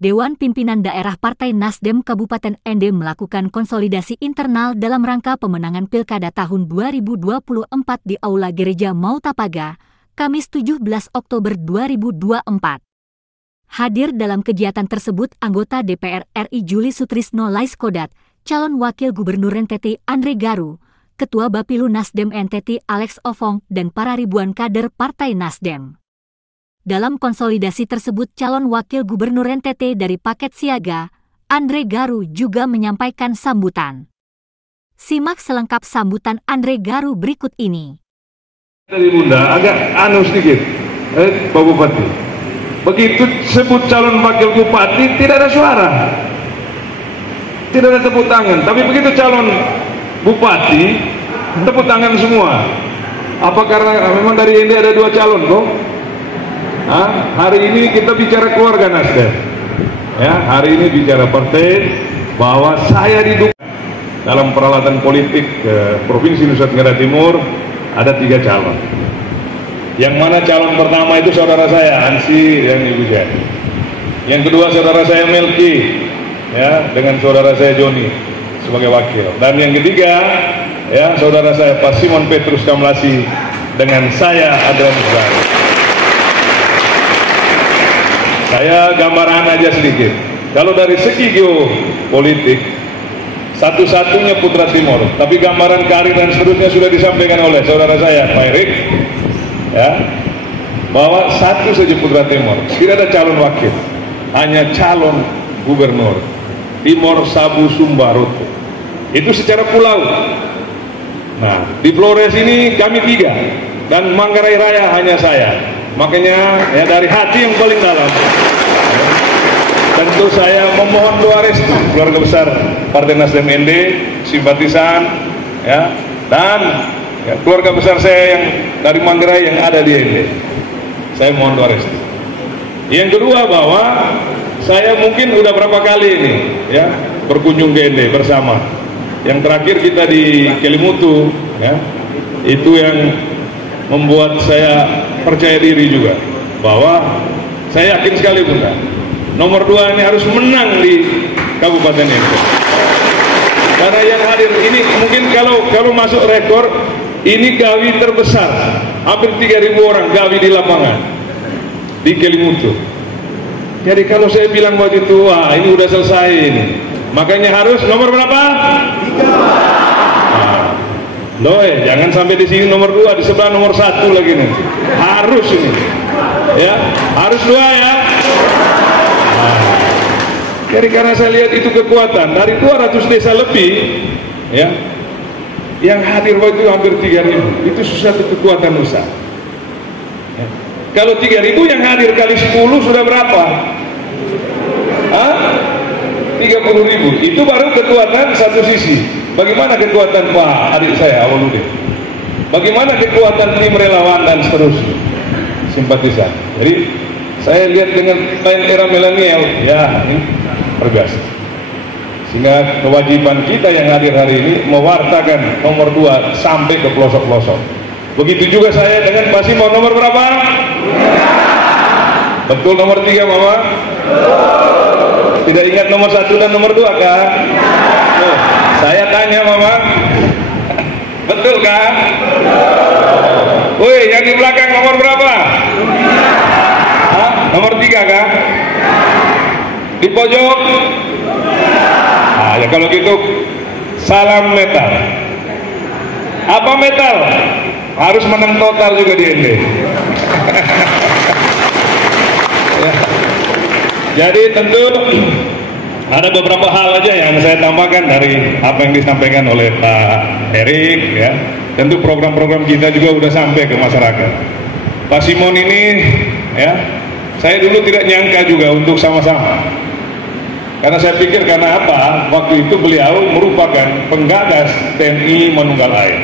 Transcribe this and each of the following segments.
Dewan Pimpinan Daerah Partai Nasdem Kabupaten Ende melakukan konsolidasi internal dalam rangka pemenangan Pilkada tahun 2024 di Aula Gereja Mautapaga, Kamis 17 Oktober 2024. Hadir dalam kegiatan tersebut anggota DPR RI Juli Sutrisno Laiskodat, calon Wakil Gubernur NTT Andre Garu, Ketua Bapilu Nasdem NTT Alex Ofong, dan para ribuan kader Partai Nasdem. Dalam konsolidasi tersebut, calon Wakil Gubernur NTT dari paket siaga, Andre Garu, juga menyampaikan sambutan. Simak selengkap sambutan Andre Garu berikut ini. Dari Bunda agak sedikit, Pak Bupati. Begitu sebut calon Wakil Bupati tidak ada suara, tidak ada tepuk tangan. Tapi begitu calon Bupati tepuk tangan semua. Apa karena memang dari ini ada dua calon kok? Hari ini kita bicara keluarga Nasdem, ya. Hari ini bicara partai, bahwa saya didukung dalam peralatan politik Provinsi Nusa Tenggara Timur ada 3 calon. Yang mana calon pertama itu saudara saya Ansi dan Ibu Jen. Yang kedua saudara saya Melki, ya, dengan saudara saya Joni sebagai wakil. Dan yang ketiga, ya, saudara saya Pak Simon Petrus Kamlasi dengan saya Adrian Zahari. Saya gambaran aja sedikit. Kalau dari segi geopolitik, satu-satunya Putra Timur, tapi gambaran karir dan seterusnya sudah disampaikan oleh saudara saya Pak Erik, ya, bahwa satu saja Putra Timur, tidak ada calon wakil, hanya calon gubernur Timor Sabu Sumba Roto. Itu secara pulau. Nah, di Flores ini kami 3 dan Manggarai Raya hanya saya. Makanya ya dari hati yang paling dalam, tentu saya memohon doa restu keluarga besar Partai Nasdem ND, simpatisan, ya, dan ya, keluarga besar saya yang dari Manggarai yang ada di ND. Saya mohon doa restu. Yang kedua, bahwa saya mungkin udah berapa kali ini, ya, berkunjung ke ND bersama. Yang terakhir kita di Kelimutu, ya, itu yang membuat saya percaya diri juga bahwa saya yakin sekali Bunda, nomor 2 ini harus menang di Kabupaten ini. Karena yang hadir ini mungkin kalau masuk rekor, ini gawi terbesar, hampir 3.000 orang gawi di lapangan di Kelimutu. Jadi kalau saya bilang waktu itu, wah ini udah selesai ini, makanya harus nomor berapa? 3. Jangan sampai di sini nomor 2, di sebelah nomor 1 lagi nih. Harus ini, ya, harus 2 ya. Jadi karena saya lihat itu kekuatan dari 200 desa lebih, ya, yang hadir waktu itu hampir 3.000, itu sesuatu kekuatan usaha. Ya. Kalau 3.000 yang hadir kali 10 sudah berapa? 30.000. Itu baru kekuatan satu sisi. Bagaimana kekuatan Pak adik saya Awaludin? Bagaimana kekuatan tim relawan dan seterusnya, simpatisan. Jadi saya lihat dengan lain era milenial, ya, ini terbiasa. Sehingga kewajiban kita yang hadir hari ini mewartakan nomor 2 sampai ke pelosok-pelosok. Begitu juga saya dengan Pak Simon, nomor berapa? 3. Betul nomor 3 Mama? Tidak ingat nomor 1 dan nomor 2 kah? Oh, saya tanya Mama, betul kah? Woi, yang di belakang nomor berapa? Nomor 3 kah? Di pojok? Ya kalau gitu salam metal. Apa metal? Harus menang total juga di ND. Ya. Jadi tentu ada beberapa hal aja yang saya tambahkan dari apa yang disampaikan oleh Pak Erik, ya. Tentu program-program kita juga sudah sampai ke masyarakat. Pak Simon ini, ya, saya dulu tidak nyangka juga untuk sama-sama. Karena saya pikir karena apa? Waktu itu beliau merupakan penggagas TNI Manunggal Air.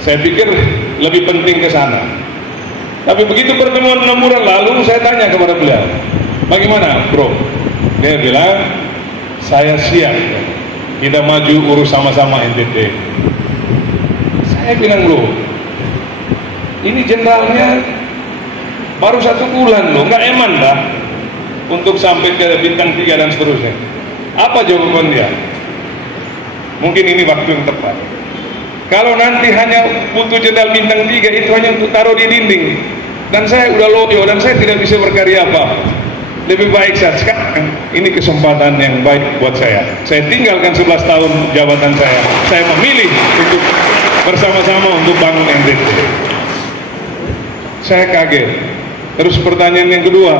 Saya pikir lebih penting ke sana. Tapi begitu pertemuan 6 bulan lalu, saya tanya kepada beliau, bagaimana bro? Dia bilang, saya siap, kita maju urus sama-sama NTT. Saya bilang, loh, ini jenderalnya baru 1 bulan loh, nggak eman dah. untuk sampai ke bintang 3 dan seterusnya. Apa jawaban dia? Mungkin ini waktu yang tepat. Kalau nanti hanya butuh jenderal bintang 3 itu hanya untuk taruh di dinding, dan saya udah loyo dan saya tidak bisa berkarya apa. Lebih baik saat sekarang ini kesempatan yang baik buat saya. Saya tinggalkan 11 tahun jabatan saya. Saya memilih untuk bersama-sama untuk bangun NTT. Saya kaget. Terus pertanyaan yang kedua,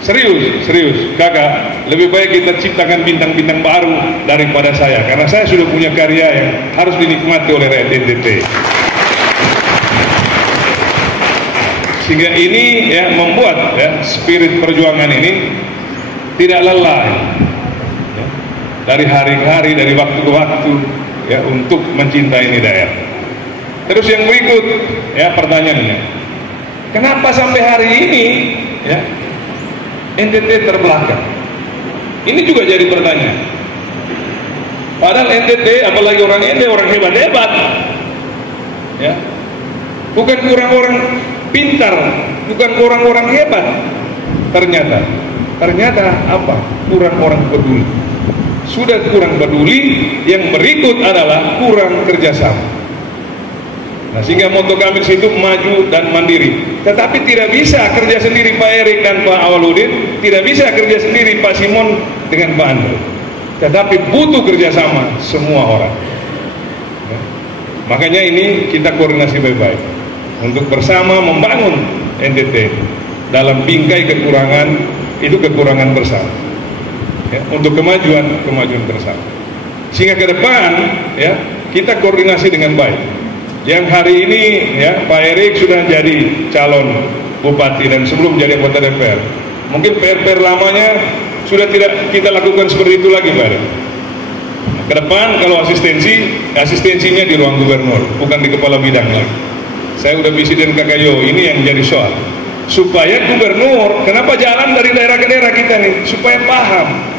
serius, kakak, lebih baik kita ciptakan bintang-bintang baru daripada saya, karena saya sudah punya karya yang harus dinikmati oleh rakyat NTT. Sehingga ini ya membuat ya, spirit perjuangan ini tidak lelah ya, dari hari ke hari, dari waktu ke waktu ya, untuk mencintai ini daerah. Terus yang berikut ya pertanyaannya, kenapa sampai hari ini ya NTT terbelakang? Ini juga jadi pertanyaan. Padahal NTT, apalagi orang NTT, orang hebat-hebat ya, bukan orang-orang pintar, bukan orang-orang hebat. Ternyata apa? Kurang orang peduli. Sudah kurang peduli, yang berikut adalah kurang kerjasama. Nah, sehingga moto kami di situ maju dan mandiri. Tetapi tidak bisa kerja sendiri Pak Erik dan Pak Awaludin, tidak bisa kerja sendiri Pak Simon dengan Pak Andre. Tetapi butuh kerjasama semua orang. Ya. Makanya ini kita koordinasi baik-baik untuk bersama membangun NTT dalam bingkai kekurangan, itu kekurangan bersama ya, untuk kemajuan bersama, sehingga ke depan ya kita koordinasi dengan baik. Yang hari ini ya Pak Erik sudah jadi calon bupati dan sebelum jadi anggota DPR, mungkin PR lamanya sudah tidak kita lakukan seperti itu lagi Pak Erik. Ke depan kalau asistensinya di ruang gubernur, bukan di kepala bidang lagi. Saya udah visi dengan Kakak Yo, ini yang jadi soal. Supaya gubernur, kenapa jalan dari daerah ke daerah kita nih? Supaya paham.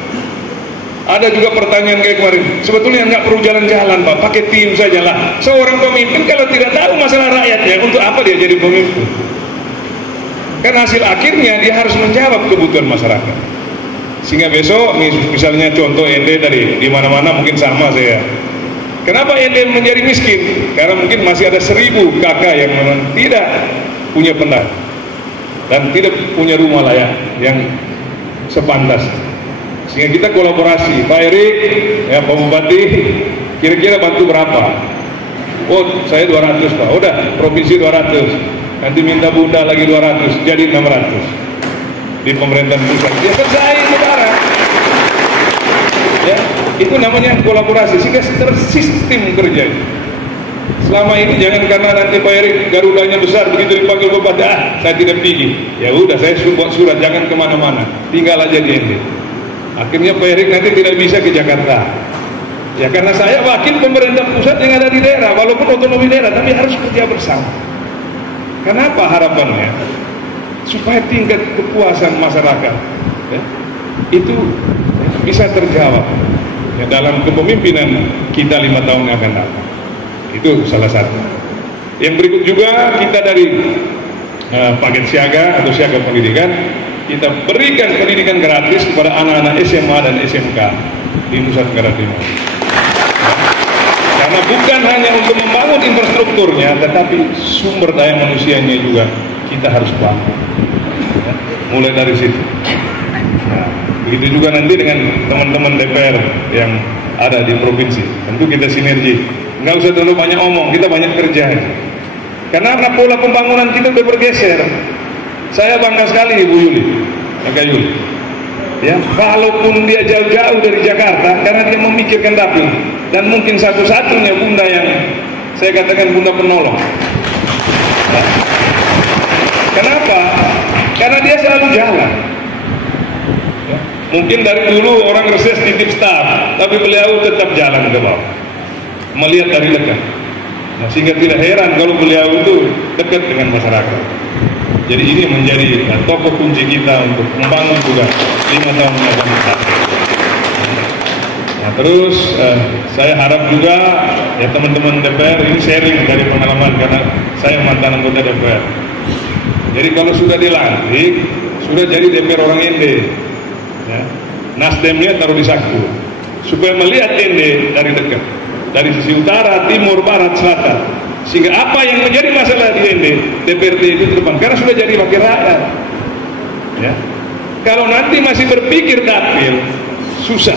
Ada juga pertanyaan kayak kemarin, sebetulnya nggak perlu jalan-jalan Pak, pakai tim saja lah. Seorang pemimpin kalau tidak tahu masalah rakyatnya, untuk apa dia jadi pemimpin? Karena hasil akhirnya dia harus menjawab kebutuhan masyarakat. Sehingga besok, misalnya contoh NTT tadi, di mana-mana mungkin sama saya. Kenapa NTT menjadi miskin? Karena mungkin masih ada 1000 kakak yang memang tidak punya pendat dan tidak punya rumah layak yang sepantas. Sehingga kita kolaborasi, Pak Erik, ya Pak Bupati, kira-kira bantu berapa? Oh, saya 200 Pak. Udah, provinsi 200. Nanti minta Bunda lagi 200, jadi 600 di pemerintahan pusat. Dia kerjain negara. Ya, itu namanya kolaborasi, sehingga tersistem kerja. Selama ini jangan karena nanti Pak Erik garudanya besar, begitu dipanggil bupati, saya tidak pergi. Ya udah, saya buat surat, jangan kemana-mana, tinggal aja di NTT. Akhirnya Pak Erik nanti tidak bisa ke Jakarta. Ya karena saya wakil pemerintah pusat yang ada di daerah, walaupun otonomi daerah, tapi harus kerja bersama. Kenapa harapannya? Supaya tingkat kepuasan masyarakat ya, itu bisa terjawab ya, dalam kepemimpinan kita 5 tahun yang akan datang. Itu salah satu. Yang berikut juga kita dari paket siaga atau siaga pendidikan, kita berikan pendidikan gratis kepada anak-anak SMA dan SMK di Nusa Tenggara Timur. Karena bukan hanya untuk membangun infrastrukturnya, tetapi sumber daya manusianya juga kita harus bangun. Ya, mulai dari situ. Nah, begitu juga nanti dengan teman-teman DPR yang ada di provinsi. Tentu kita sinergi. Nggak usah terlalu banyak omong, kita banyak kerja. Karena pola pembangunan kita sudah bergeser. Saya bangga sekali Ibu Yuli, Kakak Yuli. Ya, walaupun dia jauh-jauh dari Jakarta, karena dia memikirkan dapil, dan mungkin satu-satunya bunda yang saya katakan bunda penolong. Nah, kenapa? Karena dia selalu jalan. Ya, mungkin dari dulu orang reses titip staff, tapi beliau tetap jalan ke bawah, melihat dari dekat. Nah, sehingga tidak heran kalau beliau itu dekat dengan masyarakat. Jadi ini menjadi tokoh kunci kita untuk membangun juga 5 tahun yang akan datang. Nah, terus saya harap juga ya teman-teman DPR ini sharing dari pengalaman, karena saya mantan anggota DPR. Jadi kalau sudah dilantik, sudah jadi DPR orang NTT, ya, Nasdemnya taruh di saku supaya melihat Ende dari dekat, dari sisi utara, timur, barat, selatan, sehingga apa yang menjadi masalah di Ende DPRD itu terbang karena sudah jadi wakil rakyat. Ya. Kalau nanti masih berpikir dapil, susah.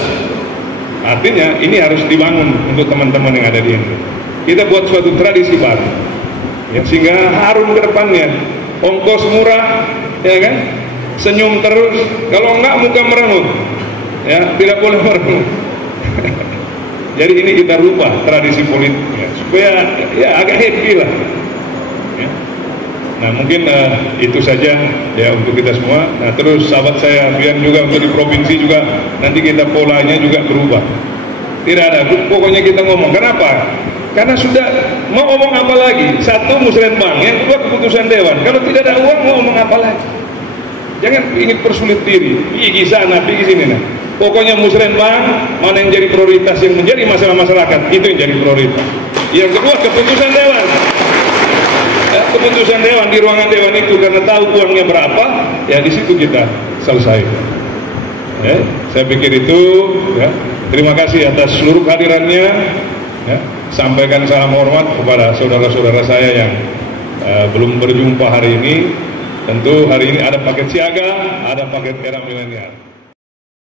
Artinya ini harus dibangun untuk teman-teman yang ada di Ende. Kita buat suatu tradisi baru, ya, sehingga harum ke depannya. Ongkos murah, ya kan? Senyum terus. Kalau enggak muka merengut, ya tidak boleh merengut. Jadi ini kita rubah tradisi politiknya supaya ya agak happy lah. Ya. Nah mungkin itu saja ya untuk kita semua. Nah terus sahabat saya biar juga untuk di provinsi juga nanti kita polanya juga berubah. Tidak ada, pokoknya kita ngomong. Kenapa? Karena sudah mau ngomong apa lagi? Satu musrenbang, yang kedua keputusan dewan. Kalau tidak ada uang mau ngomong apa lagi? Jangan ingin persulit diri. Pergi sana, pergi sini. Nah. Pokoknya musrenbang, mana yang jadi prioritas, yang menjadi masalah masyarakat itu yang jadi prioritas. Yang kedua keputusan dewan. Ya, keputusan dewan di ruangan dewan itu karena tahu uangnya berapa, ya di situ kita selesai. Ya, saya pikir itu. Ya. Terima kasih atas seluruh kehadirannya. Ya. Sampaikan salam hormat kepada saudara-saudara saya yang belum berjumpa hari ini. Tentu hari ini ada paket siaga, ada paket era milenial.